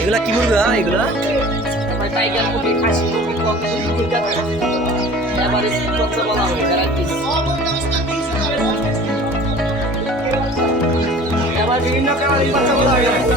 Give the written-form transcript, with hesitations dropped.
এগুলা কি মুরগা এগুলা? টাইগার মুরগি, খাসি মুরগি, কক মুরগি, এবারে সিকোয়েন্সে বলা হয় ভ্যারাইটিস। এবার বিভিন্ন কালার এই বাচ্চাগুলো হয় আমার